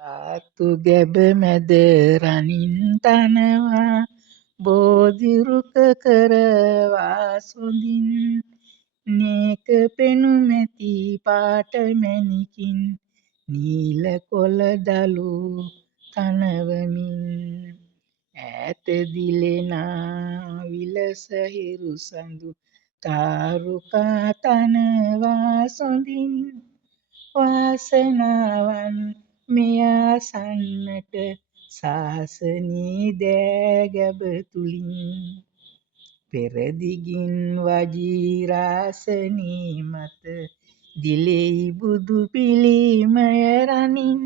රාතු ගැබ මැද රනින් තනවා බෝධිරුක කරවා සොඳින් නේක පෙනුමැති පාට මැණිකින් නීල කොළ දළු තනවමින් ඈත දිලෙනා විලස හිරු සඳු තාරුකා තනවා සොඳින් වාසනාවන් මෙය අසන්නට සාසනී දෑගැබ තුලින් පෙරදිගින් වජිරාසනී මත දිලෙයි බුදු පිළිමය රනින්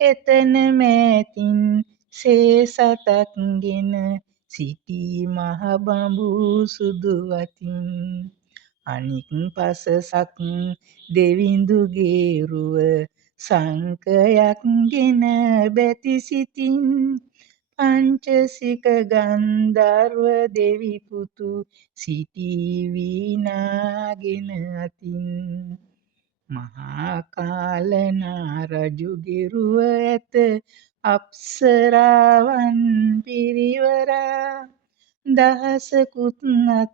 එතන මෑතින් සේසතක් ගෙන සිටී මහ බඹු සුදු වතින් අනික් පසසක් දෙවිඳුගේ රුව සංකයක් ගෙන බැති සිතින් පංචසික ගන්ධර්ව දෙවි පුතු සිටී වීණාගෙන අතින් මහා කාලනා රජුගේ රුව ඇත අප්සරාවන් පිරිවරා දහසකුත් අත්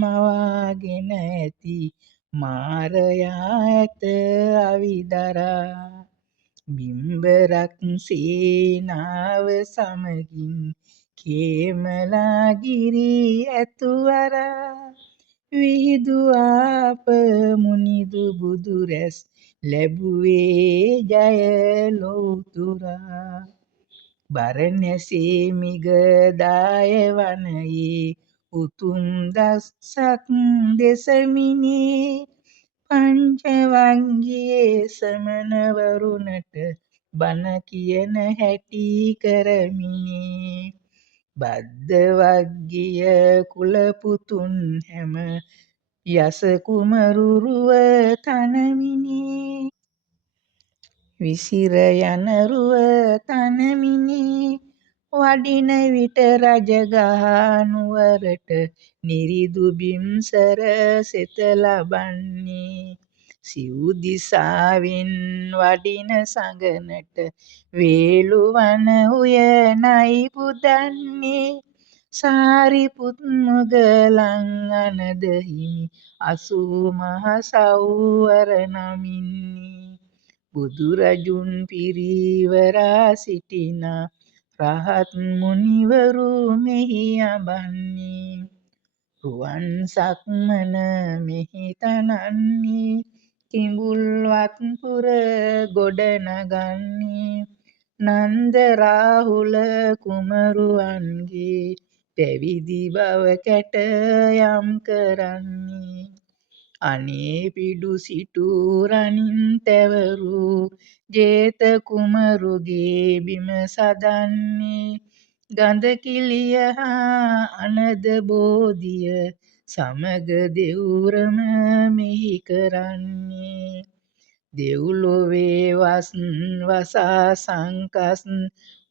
මවාගෙන ඇති මාරයා ඇත අවිදරා බිම්බරක් සේනාව සමගින් කේමලාගිරි ඇතුවරා විහිදුආප මුනිදු බුදු රැස් ලැබුවේ ජය ලොව්තුරා බරණැසේ මිගදාය වනයේ උතුම් දසක් දෙසමිනේ පංචවංගියේ සමනවරුනට බණ කියන හැටි කරමිනේ භද්දවග්ගිය කුලපුතුන් හැම යස කුමරු රුව තනමිනේ විසිර යන රුව තනමිනේ වඩින විට රජගහ නුවරට නිරිදු බිම්සර සෙත ලබන්නේ සිව් දිසාවෙන් වඩින සඟනට වේළුවන උයනයි පුදන්නේ සාරිපුත් මුගලන් අනද හිමි 80 මහ සව්වර නමින්නේ බුදුරජුන් පිරිවරා සිටිනා රහත් මුනිවරු මෙහි අඹන්නේ රුවන් සක්මන මෙහි තනන්නේ කිඹුල්වත් පුර ගොඩ නගන්නේ නන්ද රාහුල කුමරුවන්ගේ පැවිදි බව කැටයම් කරන්නේ අනේ පිඩු සිටු රනින් තැවරූ ජේත කුමරුගේ බිම සදන්නේ ගඳ කිලිය හා අනද බෝධිය සමග දෙව්රම මෙහි කරන්නේ දෙව්ලොවේ වස් වසා සංකස්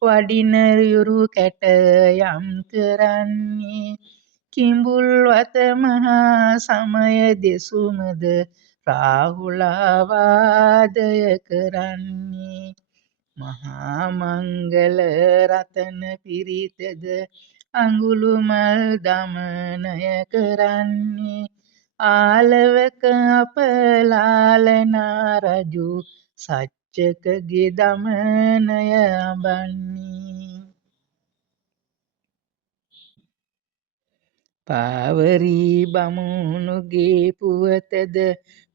වඩින යුරු කැටයම් කරන්නේ කිඹුල්වත මහා සමය දෙසුමද රාහුලාවාදය කරන්නේ මහා මංගල රතන පිරිතද අඟුළුමල් දමනය කරන්නේ ආලවක අපලාලනා රජු සච්චකගේ දමනය අඹන්නේ පාවරී බමුණුගේ පුවතද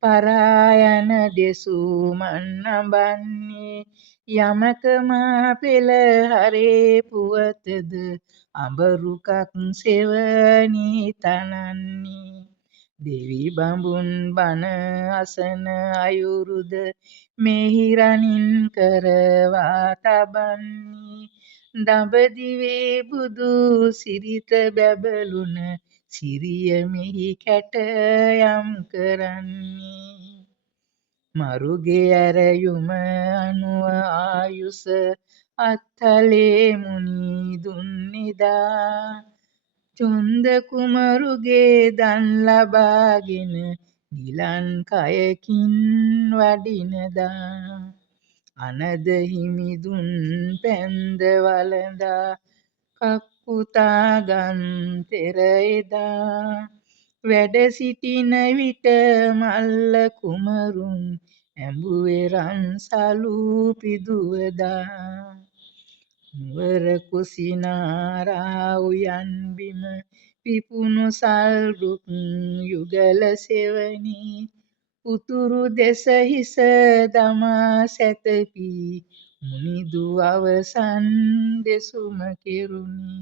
පරායන දෙසුමන් අඹන්නේ යමක මා පෙළහරේ පුවතද අඹරුකක් සෙවණී තනන්නේ දෙවි බඹුන් බණ අසන අයුරුද මෙහි රනින් කරවා තබන්නේ දඹදිවේ බුදු සිරිත බැබළුන සිරිය මෙහි කැටයම් කරන්නේ මරුගේ ඇරයුම අනුව ආයුෂ අත්හලේ මුනි දුන්නිදා චුන්ද කුමරුගේ දන් ලබාගෙන ගිලන් කයකින් වඩිනදා අනද හිමිදුන් පැන්ද වළඳා කක්කුතා ගන්තෙර එදා වැඩ සිටින විට මල්ල කුමරුන් ඇඹුවේ රන්සලු පිදුවදා නුවර කුසිනාරා උයන් බිම පිපුණු සල් රුක් යුගල සෙවණි උතුරු දෙස හිස දමා සැතපී මුනිදු අවසන් දෙසුම කෙරුණි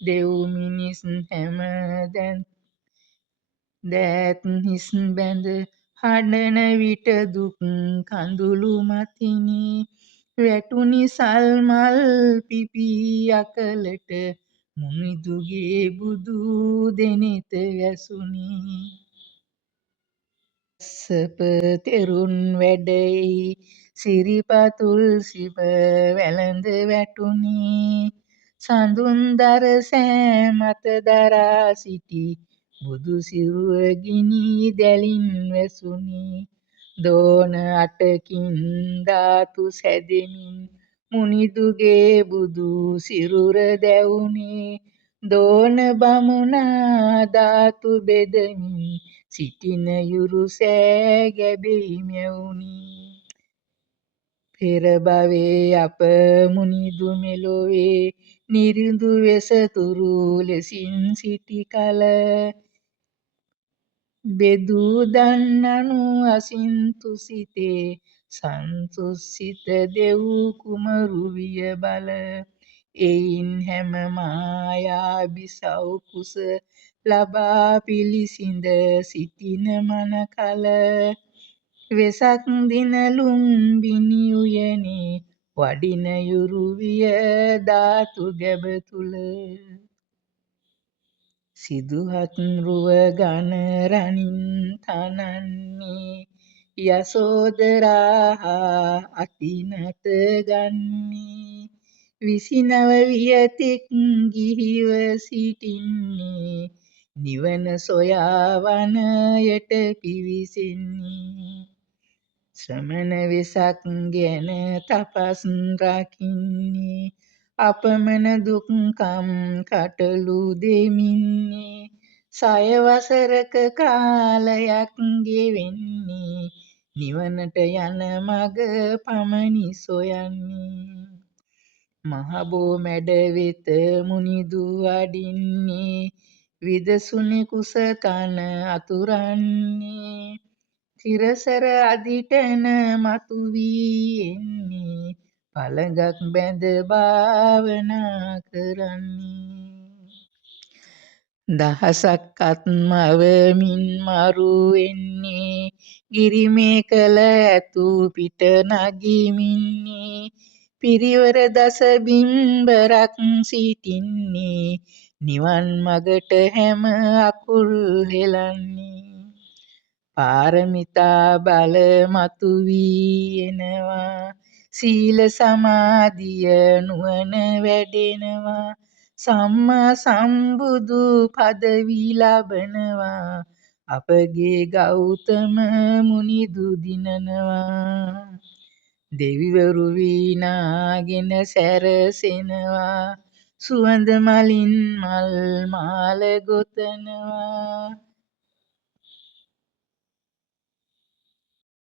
දෙව් මිනිස් හැම දෑත් හිස් බැඳ හඬන විට දුක් කඳුළු මතිනි වැටුනි සල් මල් පිපී අකලට මුනිදුගේ බුදු දෙනෙත වැසුනි සප තෙරුන් වැඩෙයි සිරිපතුල් සිප වැළඳ වැටුනි සඳුන් දර සෑ මත දරා සිටි බුදු සිරුර ගිනි දැලින් වැසුනි දෝන අටකින් ධාතු සැදෙමින් මුනිදුගේ බුදු සිරුර දැවුනි දෝන බමුණා ධාතු බෙදමින් සිටින යුරු සෑ ගැබෙයි මැවුනි පෙර භවයේ අප මුනිදු මෙලොවේ නිරිඳු වෙසතුරු ලෙසින් සිටි කල බෙදූ දන් අනු අසින්තු සිතේ සන්තුසිත දෙව් කුමරු විය බල එයින් හැම මායා බිසව් කුස ලබා පිළිසිඳ සිටින මන කල වෙසක් දින ලුම්බිණි උයනේ වඩින යුරු විය ධාතු ගැබ තුල සිදුහත් රුව ඝන රනින් තනන්නේ යසෝදරා හා අතිනත ගන්නේ 29 වියතෙක් ගිහිව සිටින්නේ නිවන සොයා වනයට පිවිසෙන්නේ ශ්‍රමණ වෙසක් ගැන තපස් රකින්නේ අපමණ දුක්ඛම් කටළු දෙමින්නේ සය වසරක කාලයක් ගෙවෙන්නේ නිවනට යන මඟ පමණි සොයන්නේ මහබෝ මැඩ වෙත මුනිදු වඩින්නේ විදසුනි කුස තන අතුරන්නේ තිරසර අදිටන මතු වී එන්නේ පළඟක් බැඳ භාවනා කරන්නේ දහසක් අත්මවමින් මරු එන්නේ ගිරිමේ කළ ඇතු පිට නගිමින්නේ පිරිවර දස බිම්බරක් සිටින්නේ නිවන් මගට හැම අකුල් හෙලන්නේ පාරමිතා බල මතු වී එනවා සීල සමාධිය නුවණ වැඩෙනවා සම්මා සම්බුදු පදවි ලබනවා අපගේ ගෞතම මුනිදු දිනනවා දෙවිවරු වීණාගෙන සැරසෙනවා සුවඳ මලින් මල් මාල ගොතනවා